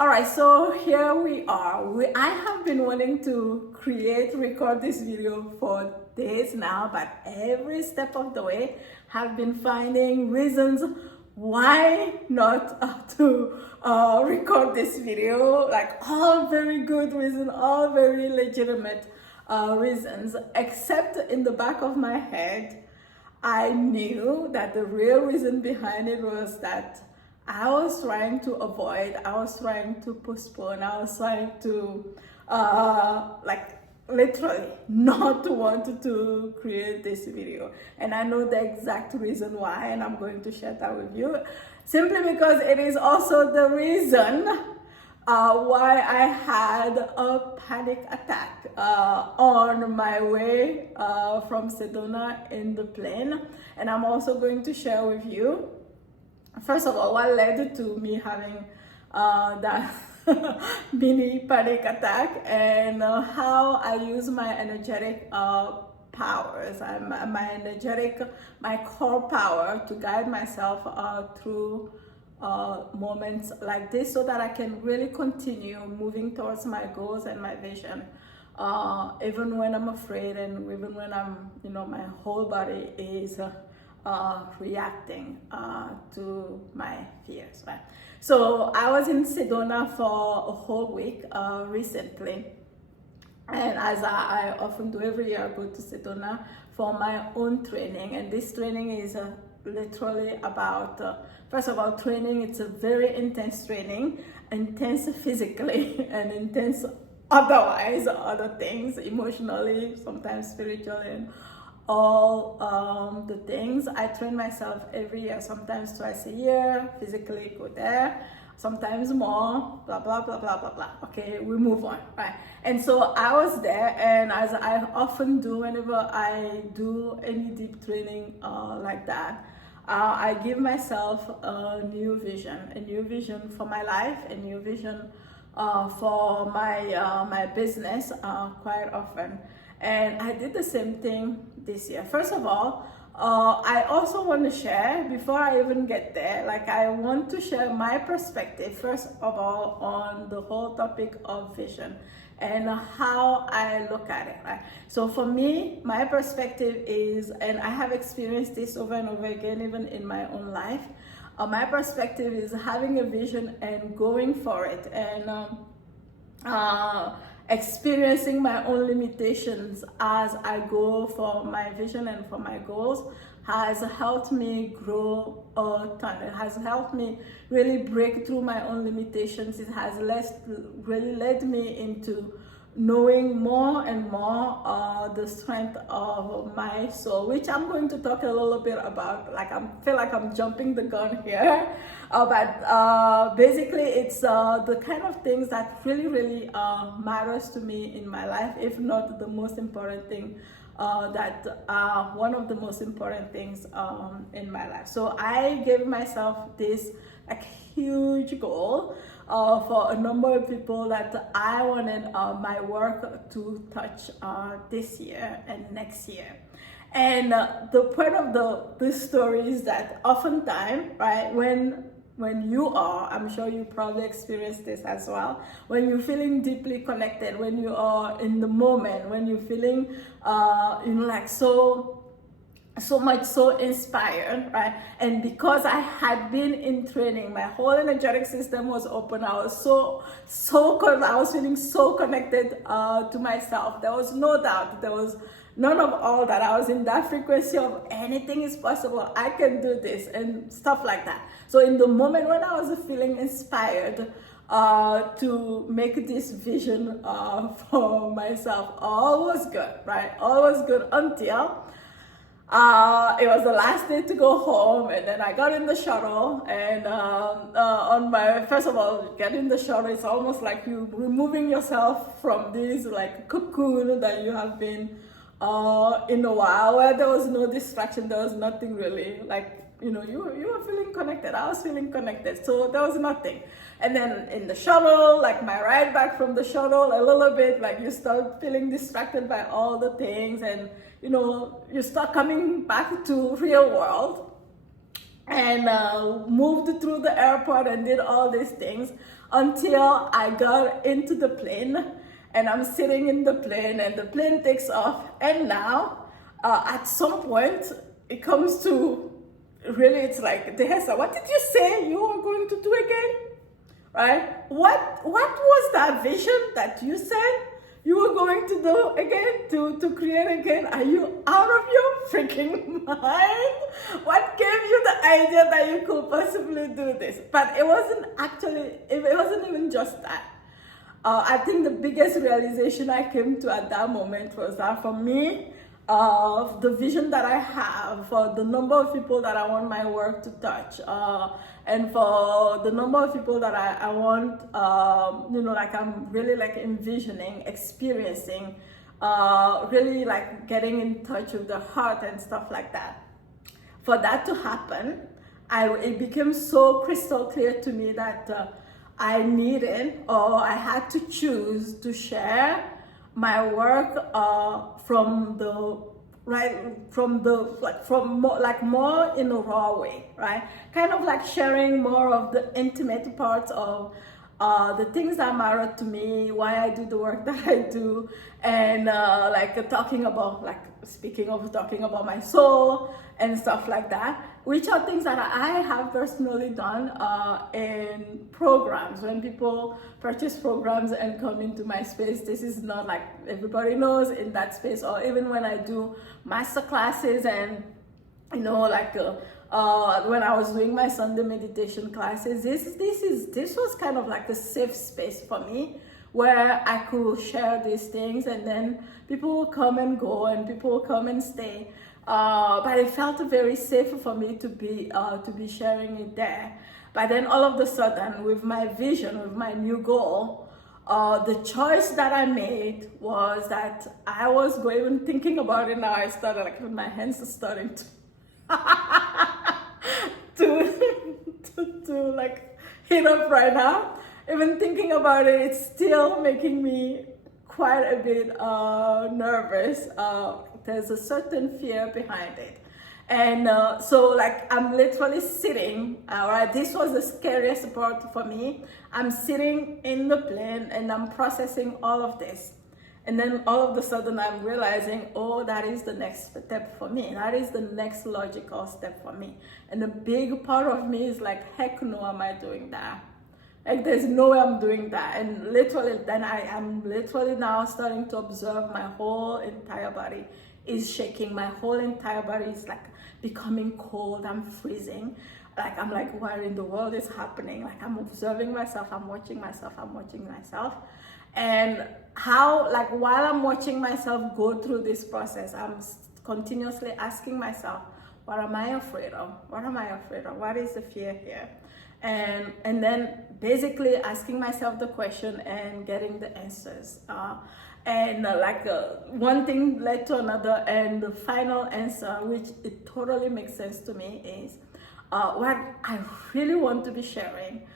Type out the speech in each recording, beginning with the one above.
All right, so here we are. I have been wanting to record this video for days now, but every step of the way have been finding reasons why not to record this video. Like all very good reasons, all very legitimate reasons, except in the back of my head, I knew that the real reason behind it was that I was trying to avoid, I was trying to postpone, I was trying to, literally not to want to create this video. And I know the exact reason why, and I'm going to share that with you. Simply because it is also the reason why I had a panic attack on my way from Sedona in the plane. And I'm also going to share with you, first of all, what led to me having that mini panic attack, and how I use my energetic powers, my core power to guide myself through moments like this, so that I can really continue moving towards my goals and my vision, even when I'm afraid, and even when my whole body is reacting to my fears, right? So I was in Sedona for a whole week recently, and as I often do every year, I go to Sedona for my own training. And this training is literally about, first of all, training. It's a very intense training, intense physically and intense otherwise, other things, emotionally, sometimes spiritually, and all the things. I train myself every year, sometimes twice a year, physically go there, sometimes more, blah, blah, blah, blah, blah, blah. Okay, we move on, right? And so I was there, and as I often do whenever I do any deep training like that, I give myself a new vision for my life, a new vision for my business quite often. And I did the same thing this year. First of all, I also want to share, before I even get there, I want to share my perspective, first of all, on the whole topic of vision and how I look at it, right? So for me, my perspective is, and I have experienced this over and over again, even in my own life, my perspective is having a vision and going for it, and experiencing my own limitations as I go for my vision and for my goals has helped me grow a ton. It has helped me really break through my own limitations. It has really led me into knowing more and more the strength of my soul, which I'm going to talk a little bit about. I feel like I'm jumping the gun here, but basically it's the kind of things that really matters to me in my life, if not the most important thing, one of the most important things in my life. So I gave myself this huge goal for a number of people that I wanted my work to touch this year and next year. And the point of this story is that oftentimes, right, when you are, I'm sure you probably experienced this as well, when you're feeling deeply connected, when you are in the moment, when you're feeling so much so inspired, right? And because I had been in training, my whole energetic system was open. I was I was feeling so connected to myself. There was no doubt. There was none of all that. I was in that frequency of anything is possible. I can do this and stuff like that. So in the moment when I was feeling inspired to make this vision for myself, all was good, right? All was good until it was the last day to go home, and then I got in the shuttle, and first of all, get in the shuttle, it's almost like you removing yourself from this cocoon that you have been in a while, where there was no distraction, there was nothing really, you were feeling connected, I was feeling connected, so there was nothing. And then in the shuttle, my ride back from the shuttle, a little bit, you start feeling distracted by all the things, and you start coming back to real world, and moved through the airport and did all these things until I got into the plane, and I'm sitting in the plane, and the plane takes off. And now, at some point, it comes to really, it's like, Dehesa, what did you say you were going to do again? Right? What was that vision that you said you were going to do again, to create again? Are you out of your freaking mind? What gave you the idea that you could possibly do this? But it wasn't even just that. I think the biggest realization I came to at that moment was that for me, the vision that I have, for the number of people that I want my work to touch, and for the number of people that I want, like I'm really like envisioning, experiencing, really like getting in touch with the heart and stuff like that. For that to happen, it became so crystal clear to me that I needed, or I had to choose to share my work from more in a raw way, right? Kind of like sharing more of the intimate parts of the things that matter to me, why I do the work that I do, and talking about my soul and stuff like that, which are things that I have personally done in programs. When people purchase programs and come into my space, this is not like everybody knows in that space, or even when I do master classes and when I was doing my Sunday meditation classes, this was kind of like a safe space for me, where I could share these things, and then people will come and go, and people will come and stay. But it felt very safe for me to be sharing it there. But then all of a sudden, with my vision, with my new goal, the choice that I made was that I was even thinking about it now. I started like my hands are starting to like hit up right now. Even thinking about it, it's still making me quite a bit nervous. There's a certain fear behind it. And so like I'm literally sitting, right? This was the scariest part for me. I'm sitting in the plane and I'm processing all of this. And then all of a sudden I'm realizing, oh, that is the next step for me. That is the next logical step for me. And a big part of me is like, heck no, am I doing that? Like there's no way I'm doing that. And literally then I am literally now starting to observe my whole entire body is shaking. My whole entire body is like becoming cold. I'm freezing. Like I'm like, what in the world is happening? Like I'm observing myself, I'm watching myself. And how, like while I'm watching myself go through this process, I'm continuously asking myself, what am I afraid of? What am I afraid of? What is the fear here? And then basically asking myself the question and getting the answers. One thing led to another, and the final answer, which it totally makes sense to me, is what I really want to be sharing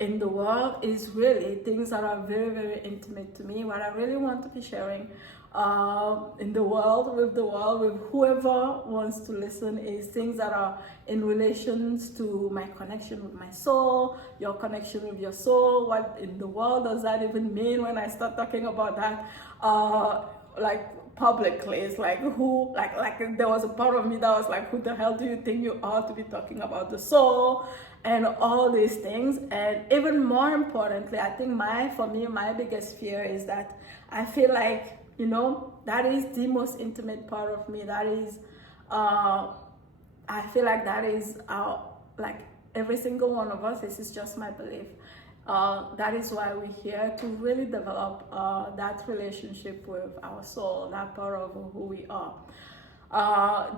in the world is really things that are very, very intimate to me. What I really want to be sharing in the world, with whoever wants to listen, is things that are in relations to my connection with my soul, your connection with your soul. What in the world does that even mean when I start talking about that? Publicly, it's like who, like there was a part of me that was like, who the hell do you think you are to be talking about the soul and all these things? And even more importantly, I think my biggest fear is that I feel like, that is the most intimate part of me. That is, I feel like that is like every single one of us. This is just my belief. That is why we're here, to really develop that relationship with our soul, that part of who we are.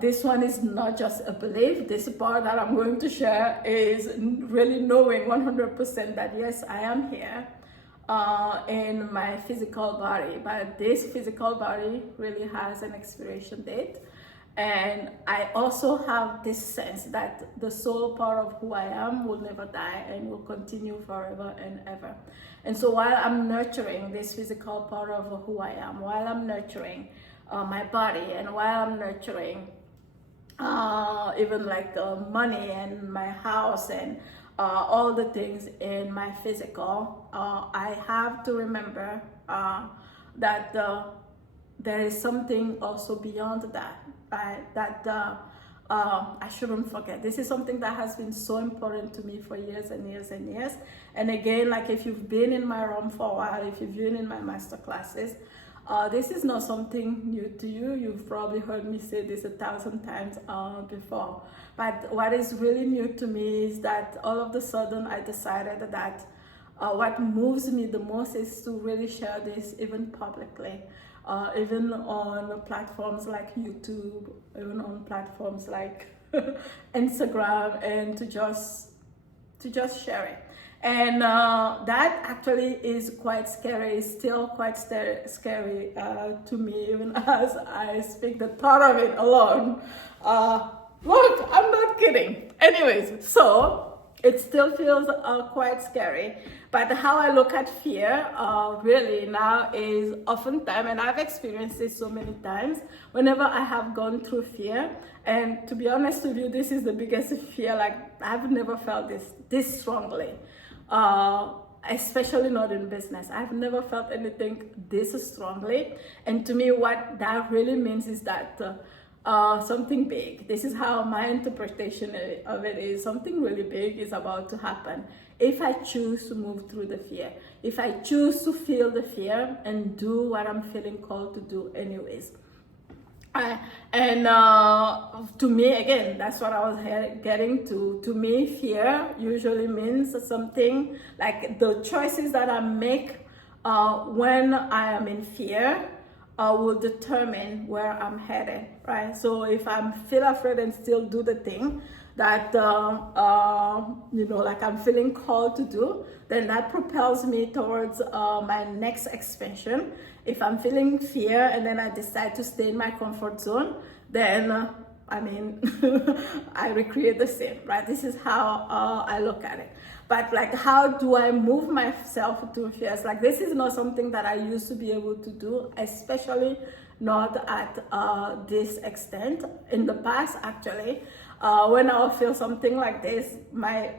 This one is not just a belief. This part that I'm going to share is really knowing 100% that yes, I am here in my physical body, but this physical body really has an expiration date. And I also have this sense that the soul part of who I am will never die and will continue forever and ever. And so while I'm nurturing this physical part of who I am, while I'm nurturing my body, and while I'm nurturing even like money and my house and all the things in my physical, I have to remember that there is something also beyond that, right? That I shouldn't forget. This is something that has been so important to me for years and years and years. And again, like if you've been in my room for a while, if you've been in my master classes, this is not something new to you. You've probably heard me say this 1,000 times before. But what is really new to me is that all of a sudden I decided that what moves me the most is to really share this even publicly. Even on platforms like YouTube, even on platforms like Instagram, and to just share it. And that actually is quite scary. It's still quite scary to me, even as I speak the thought of it alone. Look, I'm not kidding. Anyways, so it still feels quite scary. But how I look at fear really now is oftentimes, and I've experienced this so many times, whenever I have gone through fear, and to be honest with you, this is the biggest fear, like I've never felt this strongly, especially not in business. I've never felt anything this strongly. And to me, what that really means is that something big, this is how my interpretation of it is, something really big is about to happen. If I choose to move through the fear, if I choose to feel the fear and do what I'm feeling called to do anyways. And to me, again, that's what I was getting to. To me, fear usually means something like the choices that I make when I am in fear will determine where I'm headed, right? So if I feel afraid and still do the thing that, like I'm feeling called to do, then that propels me towards my next expansion. If I'm feeling fear and then I decide to stay in my comfort zone, then, I recreate the same, right? This is how I look at it. But like, how do I move myself through fears? Like, this is not something that I used to be able to do, especially not at this extent. In the past, actually, when I would feel something like this, my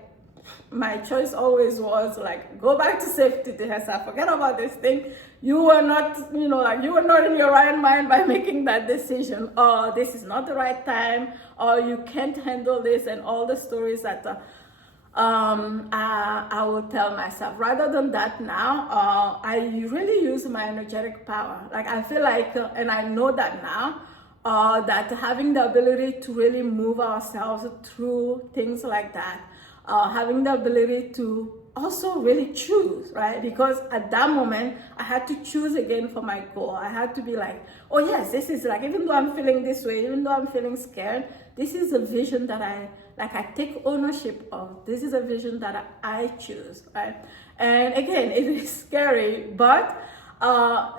choice always was like, go back to safety, Teresa, forget about this thing. You were not, you were not in your right mind by making that decision. Or this is not the right time, or you can't handle this, and all the stories that I will tell myself. Rather than that now, I really use my energetic power. Like I feel like, and I know that now, that having the ability to really move ourselves through things like that, having the ability to also really choose, right? Because at that moment, I had to choose again for my goal. I had to be like, oh yes, this is like, even though I'm feeling this way, even though I'm feeling scared, this is a vision that I take ownership of. This is a vision that I choose, right? And again, it is scary, but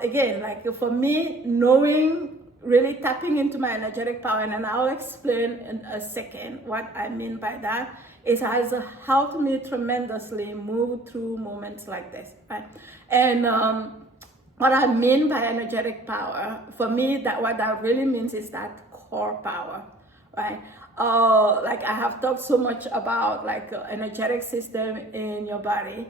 again, like for me, knowing, really tapping into my energetic power, and I'll explain in a second what I mean by that. It has helped me tremendously move through moments like this, right? And what I mean by energetic power, for me, what that really means is that core power, right? Like I have talked so much about like energetic system in your body.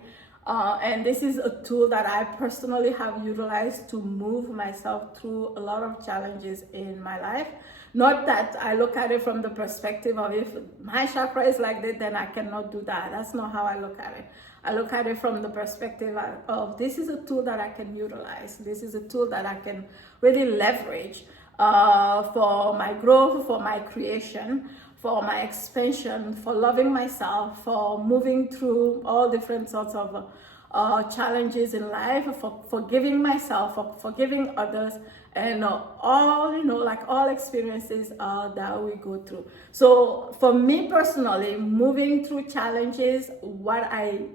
And this is a tool that I personally have utilized to move myself through a lot of challenges in my life. Not that I look at it from the perspective of if my chakra is like this, then I cannot do that. That's not how I look at it. I look at it from the perspective of this is a tool that I can utilize. This is a tool that I can really leverage for my growth, for my creation, for my expansion, for loving myself, for moving through all different sorts of challenges in life, for forgiving myself, for forgiving others, and all experiences that we go through. So for me personally, moving through challenges, what I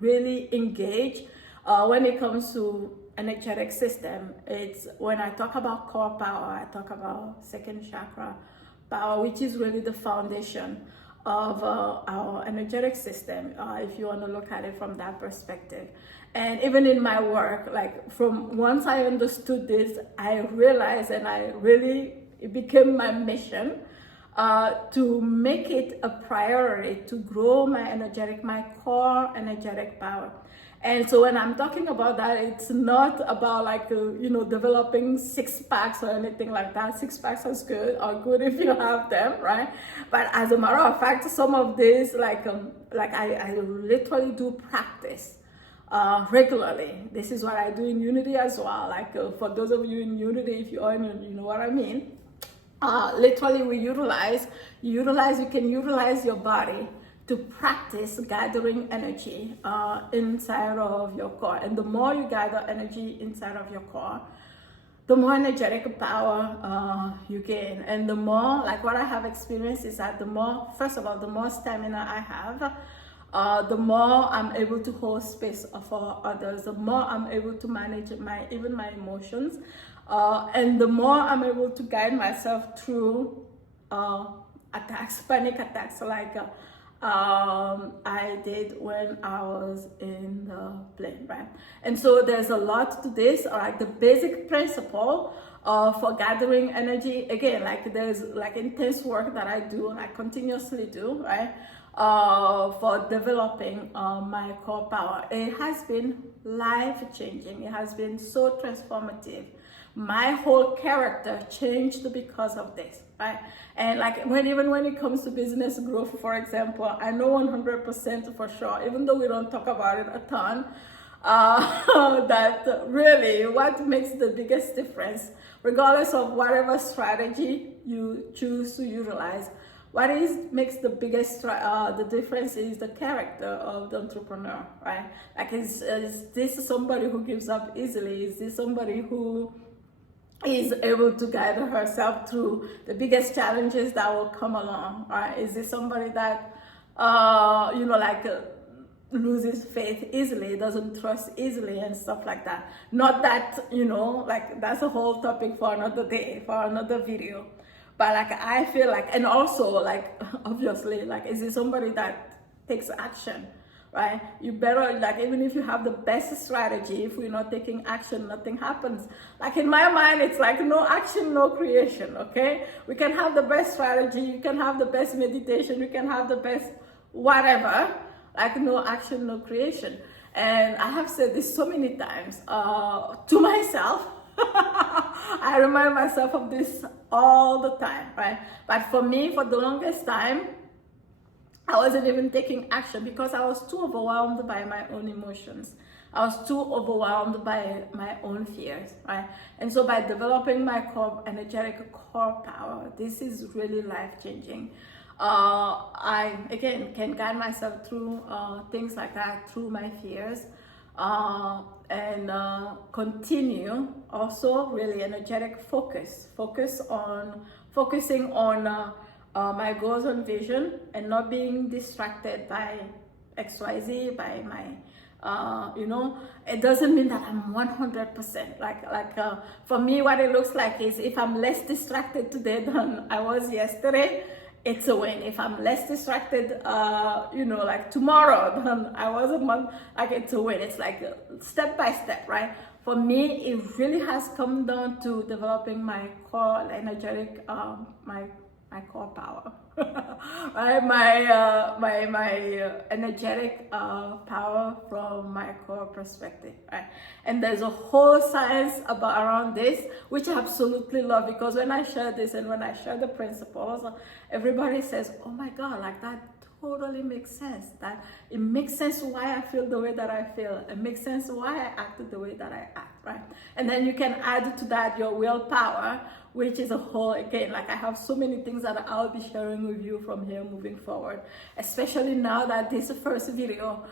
really engage when it comes to energetic system, it's when I talk about core power, I talk about second chakra power, which is really the foundation of our energetic system, if you want to look at it from that perspective. And even in my work, like from once I understood this, I realized, and it became my mission to make it a priority to grow my core energetic power. And so when I'm talking about that, it's not about like, developing six packs or anything like that. Six packs are good if you have them, right? But as a matter of fact, some of this, I literally do practice regularly. This is what I do in Unity as well. For those of you in Unity, if you are in, you know what I mean. Literally, you can utilize your body to practice gathering energy inside of your core. And the more you gather energy inside of your core, the more energetic power you gain. And the more, like what I have experienced is that the more stamina I have, the more I'm able to hold space for others, the more I'm able to manage my emotions, and the more I'm able to guide myself through panic attacks, I did when I was in the plane, right? And so there's a lot to this, the basic principle for gathering energy. Again, there's intense work that I do, I continuously do, right? For developing my core power. It has been life-changing. It has been so transformative. My whole character changed because of this, right? And even when it comes to business growth, for example, I know 100% for sure, even though we don't talk about it a ton, that really what makes the biggest difference, regardless of whatever strategy you choose to utilize, makes the biggest the difference is the character of the entrepreneur, right? Is this somebody who gives up easily? Is this somebody who is able to guide herself through the biggest challenges that will come along, right? Is this somebody that loses faith easily, doesn't trust easily, and stuff like that? Not that, that's a whole topic for another day, for another video. But I feel and also obviously, is it somebody that takes action, right? You better, even if you have the best strategy, if we're not taking action, nothing happens. In my mind, it's no action, no creation, okay? We can have the best strategy, you can have the best meditation, you can have the best whatever, no action, no creation. And I have said this so many times to myself. I remind myself of this all the time, right? But for me, for the longest time, I wasn't even taking action because I was too overwhelmed by my own emotions. I was too overwhelmed by my own fears, right? And so by developing my energetic core power, this is really life-changing. I, again, can guide myself through things like that, through my fears, and continue also really energetic focusing on my goals and vision, and not being distracted by XYZ, by my it doesn't mean that I'm 100%. For me, what it looks like is if I'm less distracted today than I was yesterday, it's a win. If I'm less distracted, tomorrow than I was a month, it's a win. It's step by step, right? For me, it really has come down to developing my core energetic, my core power, right? My energetic power from my core perspective, right? And there's a whole science around this, which I absolutely love, because when I share this and when I share the principles, everybody says, "Oh my God, that totally makes sense. That it makes sense why I feel the way that I feel. It makes sense why I acted the way that I act," right? And then you can add to that your willpower, which is a whole, again, I have so many things that I'll be sharing with you from here moving forward, especially now that this first video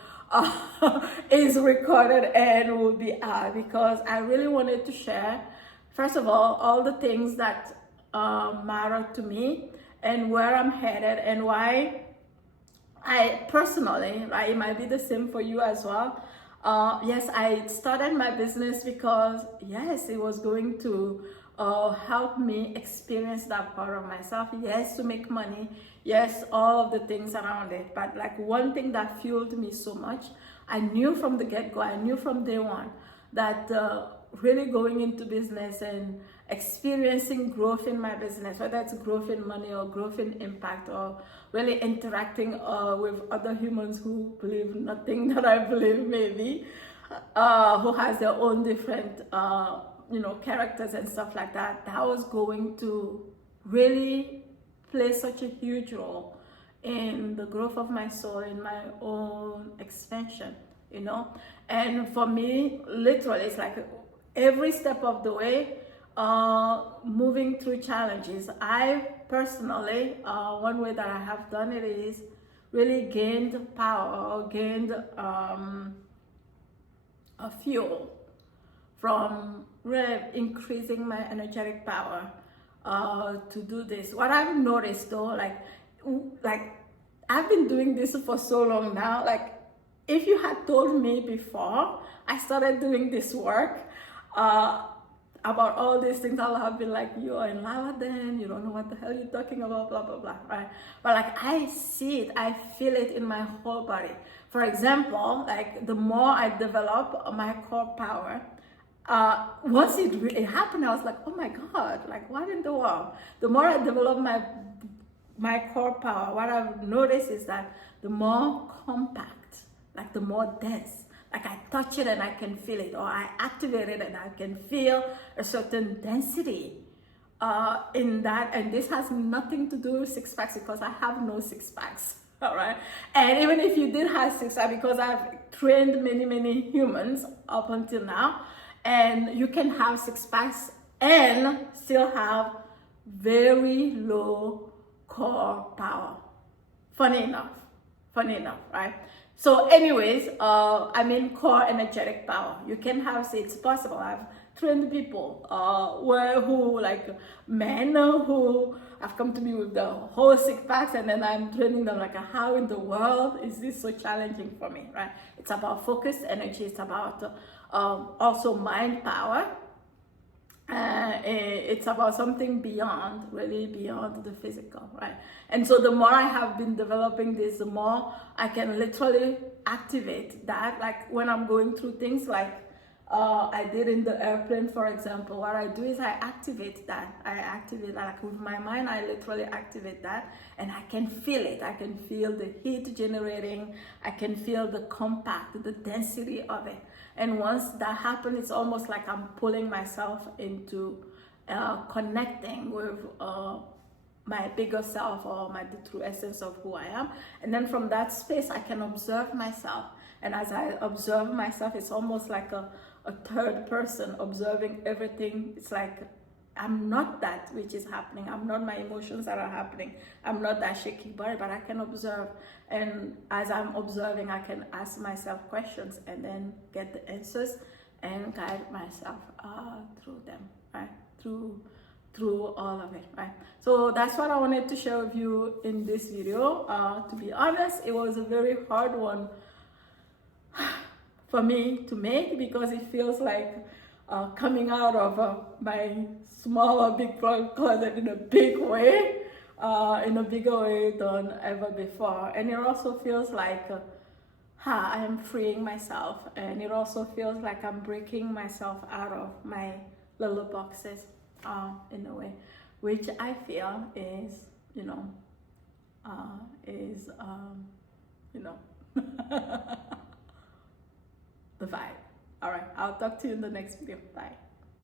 is recorded and will be out, because I really wanted to share, first of all the things that matter to me and where I'm headed and why I personally, right, it might be the same for you as well. Yes, I started my business because, yes, it was going to help me experience that part of myself. Yes, to make money. Yes, all of the things around it. But one thing that fueled me so much, I knew from the get-go, I knew from day one that really going into business and experiencing growth in my business, whether it's growth in money or growth in impact, or really interacting with other humans who believe nothing that I believe, maybe, who has their own different characters and stuff like that, that was going to really play such a huge role in the growth of my soul, in my own expansion, and for me, literally, it's like every step of the way, moving through challenges. I personally, one way that I have done it is really gained power, or gained a fuel from really increasing my energetic power to do this. What I've noticed though, like I've been doing this for so long now, like if you had told me before I started doing this work about all these things, I'll have been like, you're in lava then, you don't know what the hell you're talking about, blah, blah, blah, right? But like I see it, I feel it in my whole body. For example, like the more I develop my core power, once it really happened, I was like, oh my God, like what in the world? The more I develop my core power, what I've noticed is that the more compact, like the more dense, like I touch it and I can feel it, or I activate it and I can feel a certain density in that. And this has nothing to do with six packs, because I have no six packs. All right. And even if you did have six packs, because I've trained many humans up until now, and you can have six packs and still have very low core power. Funny enough, right? So anyways, I mean core energetic power. You can have, say it's possible. I've trained people who like men who have come to me with the whole six packs, and then I'm training them like, how in the world is this so challenging for me, right? It's about focused energy. It's about also mind power. It's about something beyond, really beyond the physical, right? And so the more I have been developing this, the more I can literally activate that. Like when I'm going through things like I did in the airplane, for example, what I do is I activate that. Like with my mind, I literally activate that, and I can feel it. I can feel the heat generating. I can feel the compact, the density of it. And once that happens, it's almost like I'm pulling myself into connecting with my bigger self, or the true essence of who I am. And then from that space, I can observe myself. And as I observe myself, it's almost like a third person observing everything. It's like I'm not that which is happening. I'm not my emotions that are happening. I'm not that shaky body, but I can observe. And as I'm observing, I can ask myself questions and then get the answers and guide myself through them, right? Through all of it, right? So that's what I wanted to share with you in this video. To be honest, it was a very hard one for me to make, because it feels like coming out of my small or big closet in a big way, in a bigger way than ever before. And it also feels like I am freeing myself, and it also feels like I'm breaking myself out of my little boxes in a way, which I feel is, the vibe. All right, I'll talk to you in the next video. Bye.